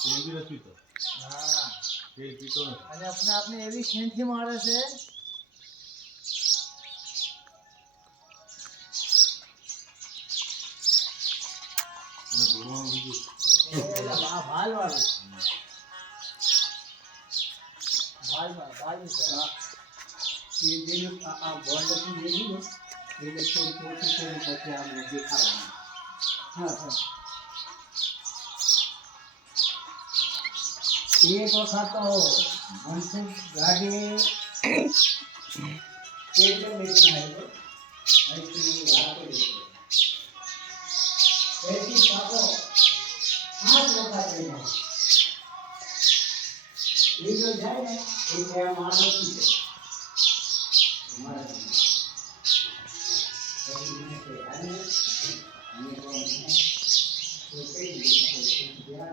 એ બી નથી તો હા એ પીતો નથી અને આપણે એવી ખેંથી મારે છે એને ધોવાનું બીજું ભાલ વાળું ભાલ ये दिन आप बॉर्डर की ले ली ये छोड़ छोड़ के પછી આપણે દેખાવાનું હા હા एक वक्त तो मनसुख गाड़ी एकदम मीटिंग आई तो ऐसी यहाँ पे ऐसी पापो हाथ लगा देना ये जो जाए ना ये क्या मानो की है हमारा ऐसी में से आने ये तो कई दिया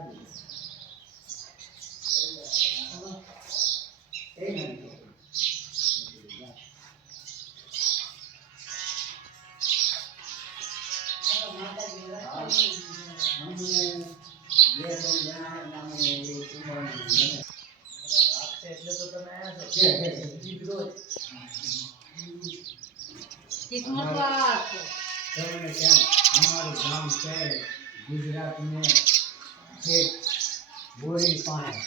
એટલે તો તમે આયા છો રોજ किस्मत वाला તમને કેમ અમારું ગામ છે ગુજરાત में एक બોરી પાણી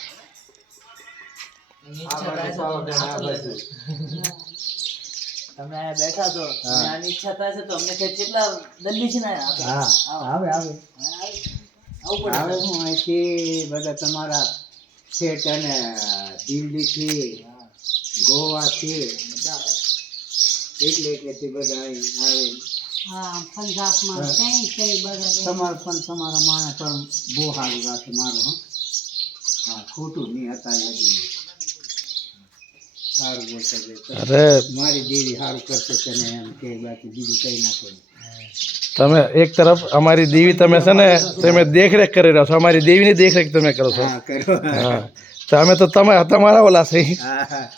તમે આયા બેઠા છો આની ઈચ્છા થાય છે તો અમને કે કેટલા દલ્લી છે ને હા આવે આવે આવું આવે પડે હું અહીંથી બધા તમારા સેટ અને દિલ્હીથી ગોવાથી એટલેથી બધા અહીં આવે हाँ पंजाब में कहीं कहीं बड़ा તમારા માણસ પણ બહુ સારું રાખે મારું હા ખોટું નહીં હતા લગી સારું બોલતા અરે મારી દેવી સારું કરશે તને એમ કે બાકી બીજું કંઈ ના કહે તમે એક તરફ અમારી દેવી તમે છે ને તમે દેખરેખ કરી રહ્યા છો અમારી દેવીની દેખરેખ તમે કરો છો હા કરો હા તો અમે તો તમારા ઓલા છે હા હા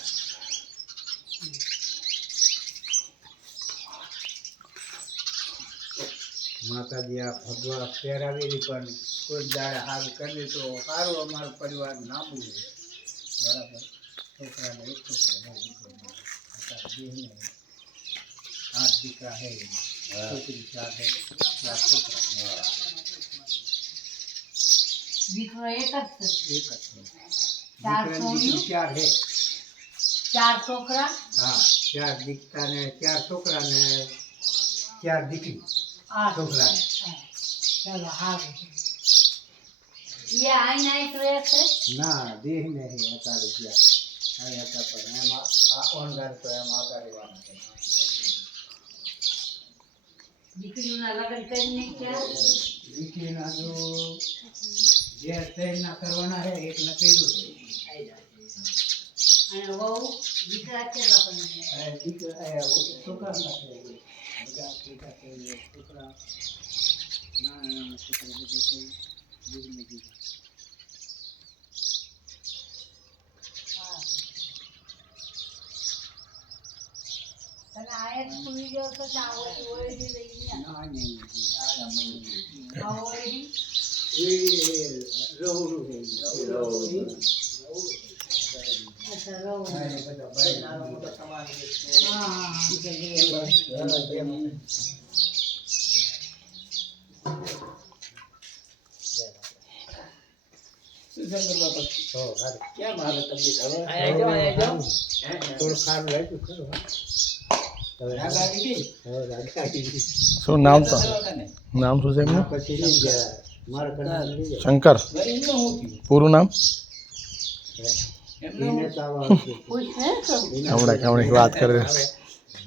માતાજી આ ભગવા પહેરાવેલી પણ કોઈ દાડે સારું કરીએ તો સારું અમારું પરિવાર નામું છે બરાબર છોકરાને એક છોકરો આઠ દીકરા હે છોકરી ચાર હે ચાર છોકરા दिखो एक એક જ છે ચાર દીકરાની દીકરી ચાર હે चार छोकरा હા ચાર દીકરા ને ચાર છોકરા ને ચાર દીકરી आठ છોકરાને चलो हाँ ये आई नहीं तो ऐसे ના દેહ નહીં અત્યારે ગયા અહીં હતા પણ એમાં આ ઓનલાઈન તો એમ આગાડી વાત છે દીકરીઓ ના લગ્ન કરીને क्या દીકરીના જો જે ટ્રેનના કરવાના છે એક ને કર્યું છે અને વહુ દીકરા કેટલા પણ દીકરા છોકરાના છે બધા છોકરા છે છોકરા નાના નાના છોકરા બધે છે દીકરી દીકરા તને આયા સ્કૂલી ગયો તો ચાવો ઓળી લઈ ના નહીં આયા મને ગયા ઓળી એ રોહું છે अच्छा रो હા એ બધા ભાઈ નાનો મોટો સમાન છે हाँ કેમ હાલે તબિયત હવે આયા જાઓ થોડું સારું લાગ્યું ખરું હવે રાગ આવી ગઈ હવે રાગ આવી ગઈ શું નામ તો નામ શું છે એમનું પછી લઈ ગયા મારા કડા લઈ ગયા શંકર પૂરું નામ એને તો આવા આવશે. कुछ है तो હમણાં વાત કરી રહ્યા.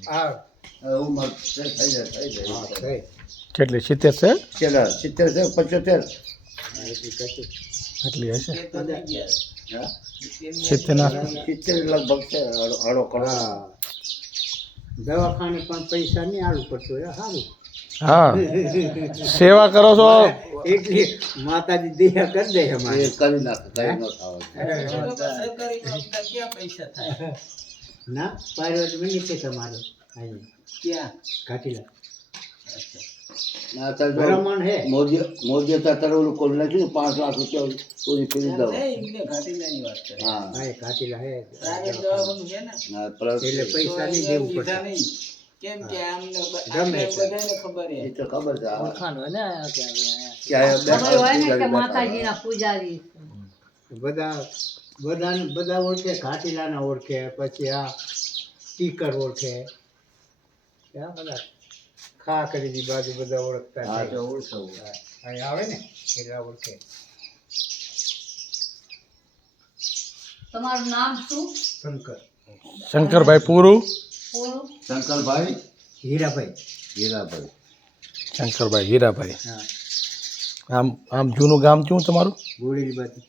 આ ઉંમર થઈ જાય હા થઈ કેટલી 70 છે કેટલા 70 છે 75 એટલી કશું એટલી હશે તો થઈ ગયા હા 70 ના 70 લગભગ છે અડો કડો હા દવાખાને પણ પૈસા નહીં આલવું પડતું એ સારું હા સેવા કરો છો એટલી માતાજી દયા કરી દે અમારે એ કરી નાખે કઈ ન થાવ સરકારી નોકરી ક્યાં પૈસા થાય ના પાયરોટ મિલી છે તમારે અહીં ક્યાં ઘાટીલા ના અત્યારે જો ભલામણ હે મોદી અત્યારે ઓલું કોલ નાખ્યું 5 લાખ રૂપિયા ઓલી ફ્રી દવા હા હા એ ઘાટીલા હે પ્રાઇવેટ દવાખાનું છે ને ના પ્લસ એટલે પૈસા નહીં દેવું પડે કેમ કે આમને ગમે તે. બધાને ખબર એ છે તો ખબર છે આ ઓળખાણ હોય ને આ ક્યાં કે આ બે ખબર હોય ને કે પૂજારી માતાજીના પૂજારી બધા ઓળખે ઘાટીલાના ઓળખે પછી આ ટીકર ઓળખે આ બધા ખા કરી દી બાજુ બધા ઓળખતા હા છે. તો ઓળખાવું અહીં આવે ને એટલા ઓળખે તમારું નામ શું શંકર શંકરભાઈ પૂરું પૂરું શંકરભાઈ હીરાભાઈ હીરાભાઈ શંકરભાઈ હીરાભાઈ હા આમ જૂનું ગામ કયું તમારું ગોળીની બાજુ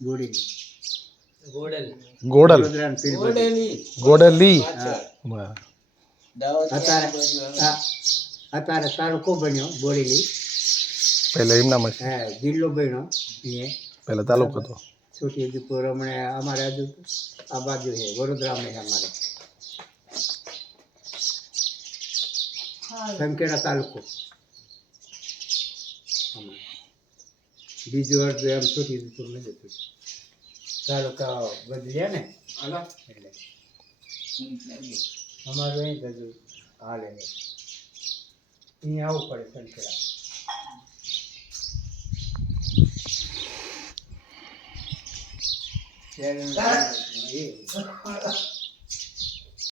ગોળીની ગોડલ ગોડલ વડોદરાની પીર બાજુ. ગોડેલી ગોડલી હા વાહ. અત્યારે તાલુકો બન્યો બોરેલી પહેલા એમનામાં છે. હા જિલ્લો બન્યો અહીંયા પહેલા તાલુકો હતો છોટીઉદેપુર હમણાં અમારે હજુ આ બાજુ છે વડોદરામાં છે અમારે સંકેડા તાલુકો બીજું અડધું એમ છોટીઉદેપુર ન જતું તાલુકા બદલ્યા ને એટલે અમારું અહીં જ હજુ હાલે છે અહીંયા આવવું પડે સંકેડા એ